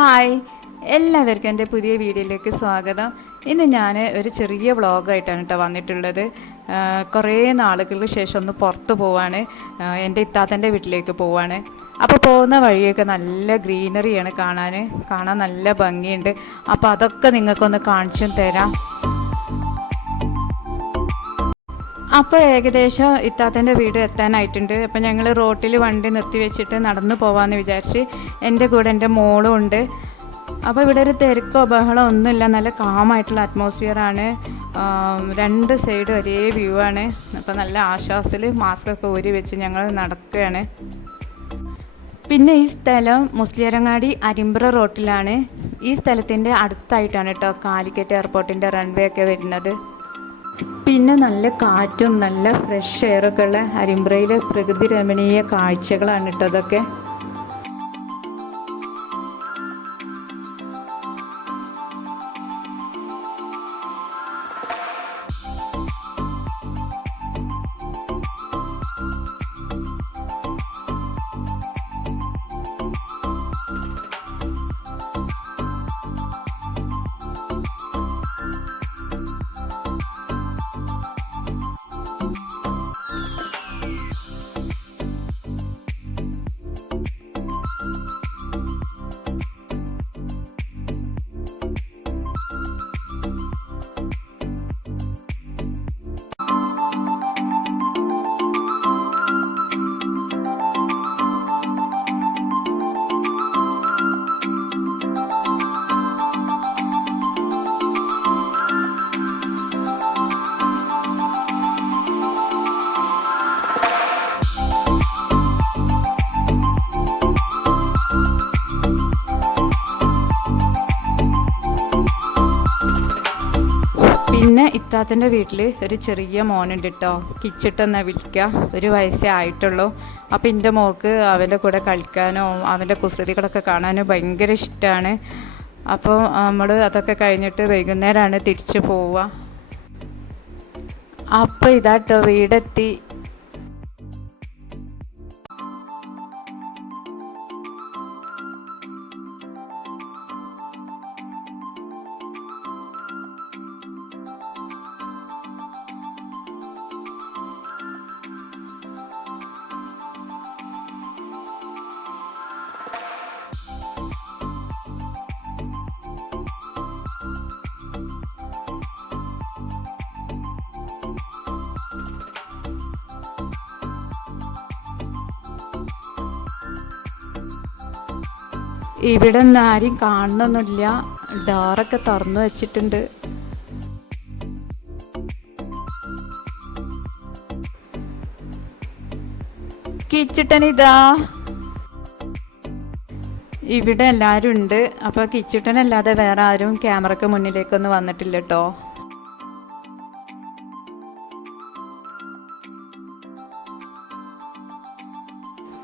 Hi, എല്ലാവർക്കും എൻ്റെ പുതിയ വീഡിയോയിലേക്ക് സ്വാഗതം. ഇന്ന് ഞാൻ ഒരു ചെറിയ വ്ളോഗായിട്ടാണ് കേട്ടോ വന്നിട്ടുള്ളത്. കുറേ നാളുകൾക്ക് ശേഷം ഒന്ന് പുറത്ത് പോവാണ്. എൻ്റെ ഇത്താത്തൻ്റെ വീട്ടിലേക്ക് പോവാണ്. അപ്പോൾ പോകുന്ന വഴിയൊക്കെ നല്ല ഗ്രീനറിയാണ് കാണാൻ നല്ല ഭംഗിയുണ്ട്. അപ്പോൾ അതൊക്കെ നിങ്ങൾക്കൊന്ന് കാണിച്ചും തരാം. അപ്പോൾ ഏകദേശം ഇത്താത്തൻ്റെ വീട് എത്താനായിട്ടുണ്ട്. അപ്പോൾ ഞങ്ങൾ റോട്ടിൽ വണ്ടി നിർത്തി വെച്ചിട്ട് നടന്നു പോകാമെന്ന് വിചാരിച്ച് എൻ്റെ കൂടെ എൻ്റെ മോളും ഉണ്ട്. അപ്പോൾ ഇവിടെ ഒരു തിരക്കോ ബഹളോ ഒന്നുമില്ല, നല്ല കാമായിട്ടുള്ള അറ്റ്മോസ്ഫിയറാണ്. രണ്ട് സൈഡ് ഒരേ വ്യൂ ആണ്. അപ്പോൾ നല്ല ആശ്വാസത്തിൽ മാസ്കൊക്കെ ഊരി വെച്ച് ഞങ്ങൾ നടക്കുകയാണ്. പിന്നെ ഈ സ്ഥലം മുസ്ലിയാരങ്ങാടി അരിമ്പ്ര റോട്ടിലാണ്. ഈ സ്ഥലത്തിൻ്റെ അടുത്തായിട്ടാണ് കേട്ടോ കാലിക്കറ്റ് എയർപോർട്ടിൻ്റെ റൺവേ ഒക്കെ വരുന്നത്. പിന്നെ നല്ല കാറ്റും നല്ല ഫ്രഷ് എയറൊക്കെ ഉള്ള അരിമ്പ്രയിലെ പ്രകൃതി രമണീയ കാഴ്ചകളാണ് കേട്ടോ അതൊക്കെ. പിന്നെ ഇത്താത്തൻ്റെ വീട്ടിൽ ഒരു ചെറിയ മോനുണ്ട് കേട്ടോ, കിച്ചിട്ടെന്നാണ് വിളിക്കുക. ഒരു വയസ്സേ ആയിട്ടുള്ളൂ. അപ്പോൾ എൻ്റെ മോൾക്ക് അവൻ്റെ കൂടെ കളിക്കാനോ അവൻ്റെ കുസൃതികളൊക്കെ കാണാനോ ഭയങ്കര ഇഷ്ടമാണ്. അപ്പോൾ നമ്മൾ അതൊക്കെ കഴിഞ്ഞിട്ട് വൈകുന്നേരമാണ് തിരിച്ചു പോവുക. അപ്പോൾ ഇതാട്ടോ വീടെത്തി. ഇവിടെ ഒന്നും ആരും കാണുന്നൊന്നുമില്ല, ഡോറൊക്കെ തുറന്നു വെച്ചിട്ടുണ്ട്. കിച്ചിട്ടനിതാ ഇവിടെ എല്ലാവരും ഉണ്ട്. അപ്പോൾ കിച്ചിട്ടനല്ലാതെ വേറെ ആരും ക്യാമറക്ക് മുന്നിലേക്കൊന്നും വന്നിട്ടില്ല കേട്ടോ.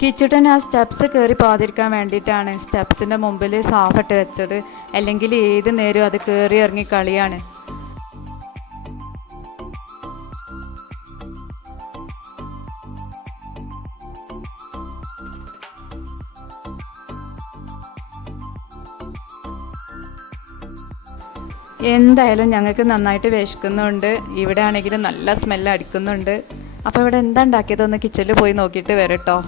കിച്ചിട്ടൻ ആ സ്റ്റെപ്സ് കയറി പോകാതിരിക്കാൻ വേണ്ടിയിട്ടാണ് സ്റ്റെപ്സിൻ്റെ മുമ്പിൽ സാഫിട്ട് വെച്ചത്. അല്ലെങ്കിൽ ഏത് നേരം അത് കയറി ഇറങ്ങി കളിയാണ്. എന്തായാലും ഞങ്ങൾക്ക് നന്നായിട്ട് വിശക്കുന്നുണ്ട്. ഇവിടെ ആണെങ്കിലും നല്ല സ്മെല്ല് അടിക്കുന്നുണ്ട്. അപ്പോൾ ഇവിടെ എന്താ ഉണ്ടാക്കിയതൊന്ന് കിച്ചണിൽ പോയി നോക്കിയിട്ട് വരട്ടോ.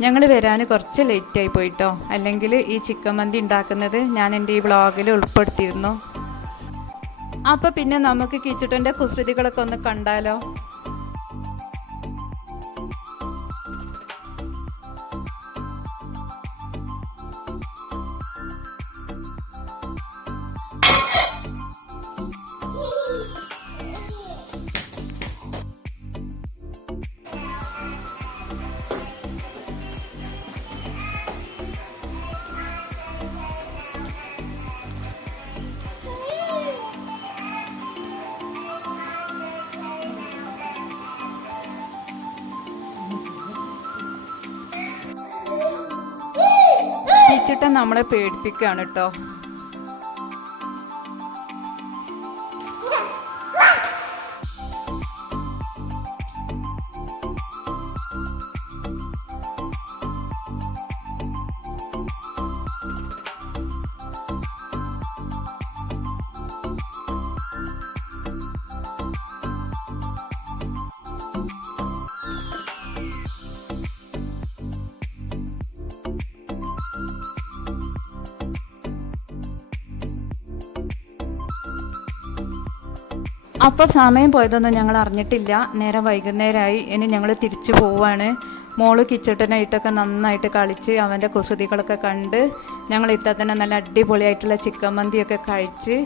ഞങ്ങൾ വരാൻ കുറച്ച് ലേറ്റായി പോയിട്ടോ, അല്ലെങ്കിൽ ഈ ചിക്കൻ മന്തി ഉണ്ടാക്കുന്നത് ഞാൻ എൻ്റെ ഈ വ്ളോഗിൽ ഉൾപ്പെടുത്തിയിരുന്നു. അപ്പോൾ പിന്നെ നമുക്ക് കിച്ചുട്ടൻ്റെ കുസൃതികളൊക്കെ ഒന്ന് കണ്ടാലോ. കിച്ചുട്ടൻ നമ്മളെ പേടിപ്പിക്കുകയാണ് കേട്ടോ. അപ്പോൾ സമയം പോയതൊന്നും ഞങ്ങൾ അറിഞ്ഞിട്ടില്ല. നേരം വൈകുന്നേരമായി. ഇനി ഞങ്ങൾ തിരിച്ചു പോവാണ്. മോള് കിച്ചട്ടനായിട്ടൊക്കെ നന്നായിട്ട് കളിച്ച് അവൻ്റെ കുസൃതികളൊക്കെ കണ്ട് ഞങ്ങൾ ഇത്തന്നെ നല്ല അടിപൊളിയായിട്ടുള്ള ചിക്കൻ മന്തിയൊക്കെ കഴിച്ച്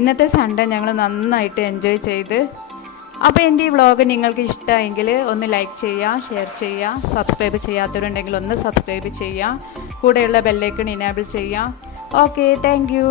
ഇന്നത്തെ സൺഡേ ഞങ്ങൾ നന്നായിട്ട് എൻജോയ് ചെയ്ത്. അപ്പോൾ എൻ്റെ ഈ വ്ളോഗ് നിങ്ങൾക്ക് ഇഷ്ടമായെങ്കിൽ ഒന്ന് ലൈക്ക് ചെയ്യുക, ഷെയർ ചെയ്യുക, സബ്സ്ക്രൈബ് ചെയ്യാത്തവരുണ്ടെങ്കിൽ ഒന്ന് സബ്സ്ക്രൈബ് ചെയ്യുക, കൂടെയുള്ള ബെല്ലൈക്കൺ ഇനേബിൾ ചെയ്യുക. Okay, thank you.